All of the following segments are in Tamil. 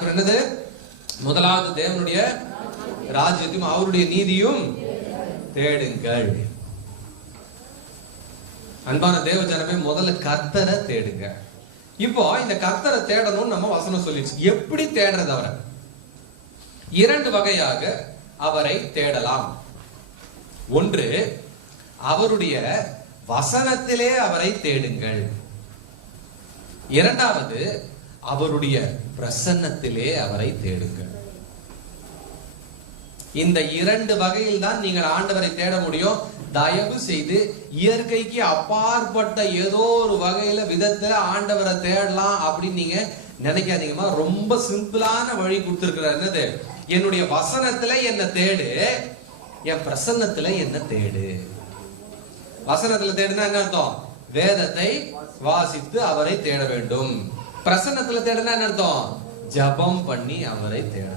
பார்க்கிறோம். என்னது? முதலாவது தேவனுடைய ராஜ்யத்தையும் அவருடைய நீதியும் தேடுங்கள். அன்பான தேவ ஜனமே, முதல்ல கர்த்தரை தேடுங்க. இப்போ இந்த கர்த்தரை தேடணும்னு நம்ம வசனம் சொல்லிடுச்சு. எப்படி தேடுறது? அவரை இரண்டு வகையாக அவரை தேடலாம். ஒன்று, அவருடைய வசனத்திலே அவரை தேடுங்கள். இரண்டாவது, அவருடைய பிரசன்னத்திலே அவரை தேடுங்கள். இந்த இரண்டு வகையில் தான் நீங்கள் ஆண்டவரை தேட முடியும். தயவு செய்து இயற்கைக்கு அப்பாற்பட்ட ஏதோ ஒரு வகையில விதத்துல ஆண்டவரை தேடலாம் அப்படின்னு நீங்க நினைக்காதீங்கம்மா. ரொம்ப சிம்பிளான வழி கொடுத்திருக்கிறார். என்னது? என்னுடைய வசனத்துல என்ன தேடு, என் பிரசன்னத்துல என்ன தேடு. வசனத்துல தேடுனா என்ன அர்த்தம்? வேதத்தை வாசித்து அவரை தேட வேண்டும். பிரசன்னத்துல தேடுனா என்ன அர்த்தம்? ஜபம் பண்ணி அவரை தேட.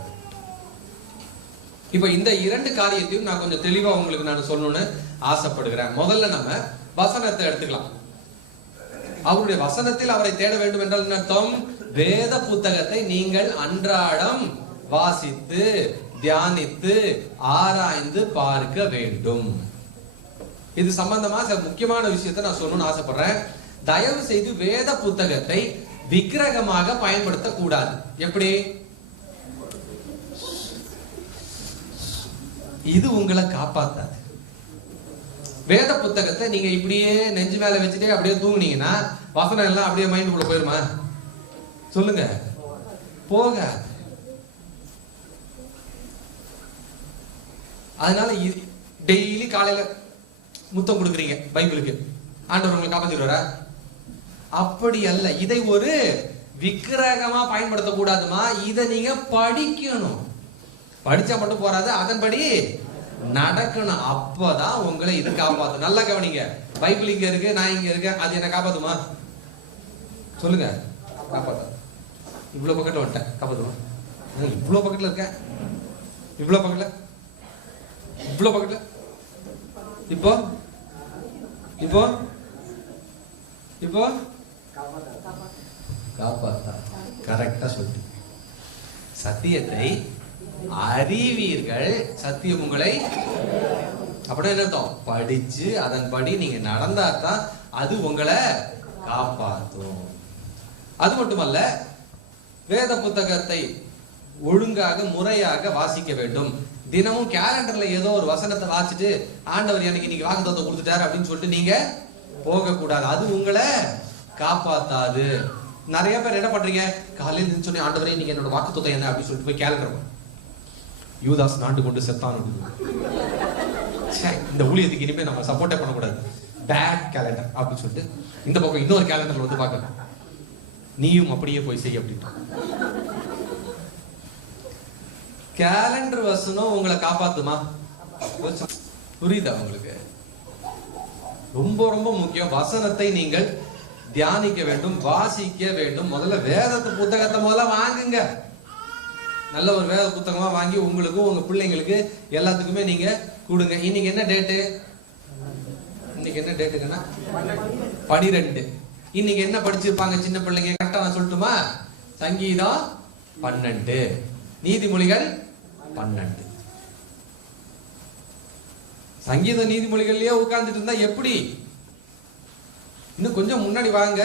இப்ப இந்த இரண்டு காரியத்தையும் நான் கொஞ்சம் தெளிவா உங்களுக்கு நான் சொல்லணும்னு ஆசைப்படுகிறேன். முதல்ல நம்ம வசனத்தை எடுத்துக்கலாம். அவருடைய வசனத்தில் அவரை தேட வேண்டும் என்றால் என்ன அர்த்தம்? வேத புத்தகத்தை நீங்கள் அன்றாடம் வாசித்து தியானித்து ஆராய்ந்து பார்க்க வேண்டும். இது சம்பந்தமா சில முக்கியமான விஷயத்தை நான் சொல்லணும்னு ஆசைப்படுறேன். தயவு செய்து வேத புத்தகத்தை விக்கிரகமாக பயன்படுத்த கூடாது. எப்படி? இது உங்களை காப்பாத்தாது. வேத புத்தகத்தை நீங்க இப்படியே நெஞ்சு மேல வச்சுட்டே அப்படியே தூங்குனீங்கன்னா வசனம் எல்லாம் அப்படியே மைண்டுக்குள்ள போயிருமா? சொல்லுங்க, போக. அதனால டெய்லி காலையில முத்தம் கொடுக்குறீங்க பைபிளுக்கு, ஆண்டவர் உங்களை காப்பாத்திடுவாரா? அப்படி அல்ல. இதை ஒரு விக்கிரகமா பயன்படுத்த கூடாதுமா. இதை நீங்க படிக்கணும். படிச்சா மட்டும் போறாது, அதன்படி நடக்கணும். அப்பதான் உங்களை இது காப்பாத்தும். நல்லா கவனிங்க. பைபிள் இங்க இருக்கு, நான் இங்க இருக்கேன், அது என்ன காப்பாத்துமா? சொல்லுங்க, காப்பாத்து. இவ்வளவு பக்கத்துல வந்துட்டேன், காப்பாத்துமா? இவ்வளவு பக்கத்துல இருக்க, இவ்வளவு பக்கத்துல, இவ்வளவு பக்கத்துல, இப்போ இப்போ இப்போ காப்பாத்தா. கரெக்டா சொல்லு. சத்தியத்தை அறிவீர்கள், சத்தியம் உங்களை. அப்படின்னா என்ன அர்த்தம்? படிச்சு அதன்படி நீங்க நடந்தாதான் அது உங்களை காப்பாற்றும். அது மட்டுமல்ல, வேத புத்தகத்தை ஒழுங்காக முறையாக வாசிக்க வேண்டும். தினமும் கேலண்டர்ல ஏதோ ஒரு வசனத்தை வாசிச்சுட்டு ஆண்டவர் எனக்கு இன்னைக்கு வாக்குத்தத்தம் கொடுத்துட்டாரு அப்படின்னு சொல்லிட்டு நீங்க போக கூடாது. அது உங்களை காப்பாத்தாது. நிறைய பேர் என்ன பண்றீங்க? காலையில் இருந்து சொன்னேன், ஆண்டவரே இன்னைக்கு என்னோட வாக்குத்தத்தம் என்ன அப்படின்னு சொல்லிட்டு போய் கேலண்டர் யூதாஸ் நாண்டு கொண்டு செத்தான். இந்த ஊழியத்துக்கு இனிமே நம்ம சப்போர்ட்டே பண்ணக்கூடாது, பேட் கேலண்டர் அப்படின்னு சொல்லிட்டு இந்த பக்கம் இன்னொரு கேலண்டர்ல வந்து பார்க்கலாம், நீயும் அப்படியே போய் செய்ய அப்படின்ட்டு. கேலண்டர் வசனம் உங்களை காப்பாத்துமா? புரியுதா உங்களுக்கு? ரொம்ப ரொம்ப முக்கியம். வசனத்தை நீங்கள் தியானிக்க வேண்டும், வாசிக்க வேண்டும். முதல்ல வேதத்து புத்தகத்தை முதல்ல வாங்குங்க. நல்ல ஒரு வேத புத்தகமா வாங்கி உங்களுக்கும் உங்க பிள்ளைங்களுக்கு எல்லாத்துக்குமே நீங்க கொடுங்க. இன்னைக்கு என்ன டேட்டு? இன்னைக்கு என்ன டேட்டுங்கன்னா 12. இன்னைக்கு என்ன படிச்சிருப்பாங்க சின்ன பிள்ளைங்க? கரெக்டா நான் சொல்லட்டுமா? சங்கீதம் 12, நீதிமொழிகள் 12. சங்கீத நீதிமொழிகள்லயே உட்கார்ந்துட்டு இருந்தா எப்படி? இன்னும் கொஞ்சம் முன்னாடி வாங்க,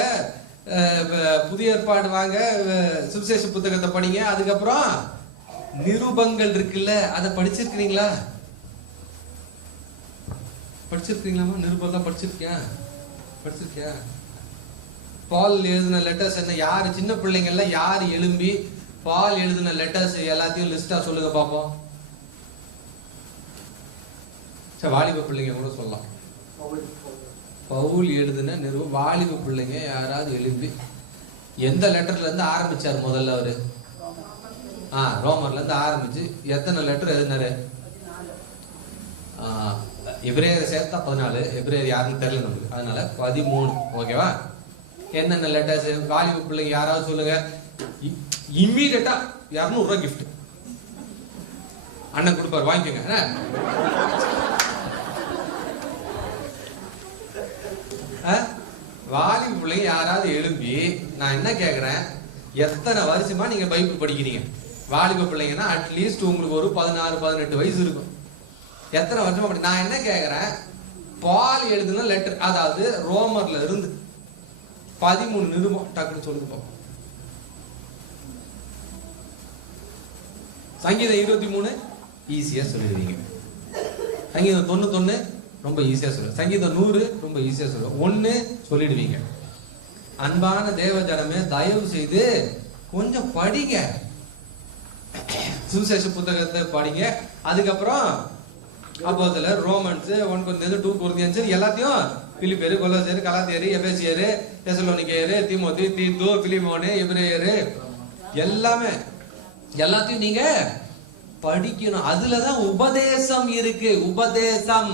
புதிய ஏற்பாடு வாங்க, சுவிசேஷ புத்தகத்தை படிங்க. அதுக்கப்புறம் நிருபங்கள் இருக்குல்ல, அதை படிச்சிருக்கிறீங்களா? படிச்சிருக்கீங்களாமா? நிருபம் படிச்சிருக்கியா? படிச்சிருக்கியா? பால் எழுதின லெட்டர்ஸ் என்ன? யாரு சின்ன பிள்ளைங்க எல்லாம் யாரு எழும்பி பால் எழுதின லெட்டர்ஸ் எல்லாத்தையும் லிஸ்டா சொல்லுங்க பாப்போம். சரி, வாலிப பிள்ளைங்க கூட சொல்லலாம். பவுல் எழுதின நிருபம். வாலிப பிள்ளைங்க யாராவது எழுப்பி எந்த லெட்டர்ல இருந்து ஆரம்பிச்சார் முதல்ல? அவரு ரோமர்ல இருந்து ஆரம்பிச்சு எத்தனை லெட்டர் எழுதினாரு? எபிரேயர் சேர்த்தா 14. எபிரேயர் யாருன்னு தெரியல நமக்கு, அதனால 13. ஓகேவா? என்னென்ன லெட்டர்ஸ்? வாலிப பிள்ளைங்க யாராவது சொல்லுங்க. இம்மீடியட்டா 200 ரூபாய் கிஃப்ட் அண்ணன் கொடுப்பாரு, வாங்கிக்கோங்க. வாலிப பிள்ளைங்க யாராவது எழுப்பி, நான் என்ன கேக்குறேன், எத்தனை வருஷமா நீங்க பைபிள் படிக்கிறீங்க? வாலிப பிள்ளைங்கன்னா அட்லீஸ்ட் உங்களுக்கு ஒரு 16-18 வயசு இருக்கும். எத்தனை வருஷமா படி? நான் என்ன கேட்கிறேன், பால் எழுதுன லெட்டர், அதாவது ரோமர்ல இருந்து 13 நிருபம் டக்குன்னு சொல்லுங்க பாப்போம். சங்கீதம் 23 ஈஸியா சொல்லிடுவீங்க. சங்கீதம் 91 ரொம்ப ஈஸியா சொல்லுங்க. சங்கீதம் 100 ரொம்ப ஈஸியா சொல்லுங்க. 1 சொல்லிடுவீங்க. அன்பான தேவ ஜனமே, தயவு செய்து கொஞ்சம் படிங்க, சுவிசேஷ புத்தகத்தை படிங்க. அதுக்கப்புறம் அப்போஸ்தலர், ரோமன்ஸ், 1 கொரிந்தியர், 2 கொரிந்தியன்ஸ் எல்லாத்தையும், பிலிப்பியர், கொலோசியர், கலாத்தியர், எபேசியர், தெசலோனிக்கேயர், தீமோத்தி, தீத்து, பிலிமோனு, எபிரேயர் எல்லாத்தையும் நீங்க படிக்கணும். அதுலதான் உபதேசம் இருக்கு. உபதேசம்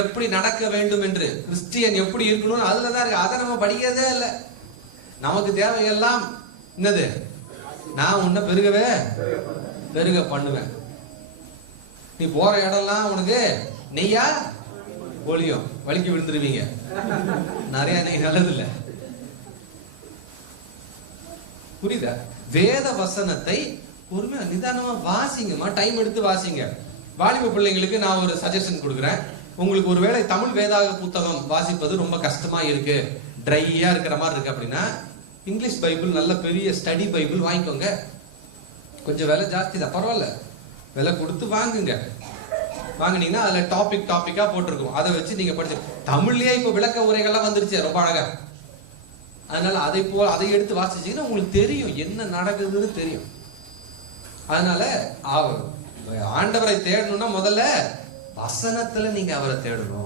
எப்படி நடக்க வேண்டும் என்று, கிறிஸ்டியன் எப்படி இருக்கணும், அதுலதான் இருக்கு. அதை நம்ம படிக்கிறதே இல்லை. நமக்கு தேவையெல்லாம் என்னது? நான் உன்னை பெருக பண்ணுவேன். நீ போற இடம்லாம் உனக்கு நெய்யா ஒளியும், வலிக்கு விழுந்துருவீங்க. நிறைய நெய் நல்லது இல்ல. புரியுதா? வேத வசனத்தை பொறுமையா நிதானமா வாசிங்கம்மா, டைம் எடுத்து வாசிங்க. வாலிப பிள்ளைங்களுக்கு நான் ஒரு சஜஷன் கொடுக்குறேன். உங்களுக்கு ஒருவேளை தமிழ் வேதாக புத்தகம் வாசிப்பது ரொம்ப கஷ்டமா இருக்கு, ட்ரையா இருக்கிற மாதிரி இருக்கு அப்படின்னா, இங்கிலீஷ் பைபிள், நல்ல பெரிய ஸ்டடி பைபிள் வாங்கிக்கோங்க. கொஞ்சம் விலை ஜாஸ்தி தான், பரவாயில்ல, விலை கொடுத்து வாங்குங்க. வாங்கினீங்கன்னா அதுல டாபிக்கா போட்டிருக்கும். அதை வச்சு நீங்க படிச்சு, தமிழ்லயே இப்ப விளக்க உரைகள்லாம் வந்துருச்சு ரொம்ப அழகா. அதனால அதை எடுத்து வாசிச்சீங்கன்னா உங்களுக்கு தெரியும் என்ன நடக்குதுன்னு தெரியும். அதனால ஆண்டவரை தேடணும்னா முதல்ல வசனத்துல நீங்க அவரை தேடணும்.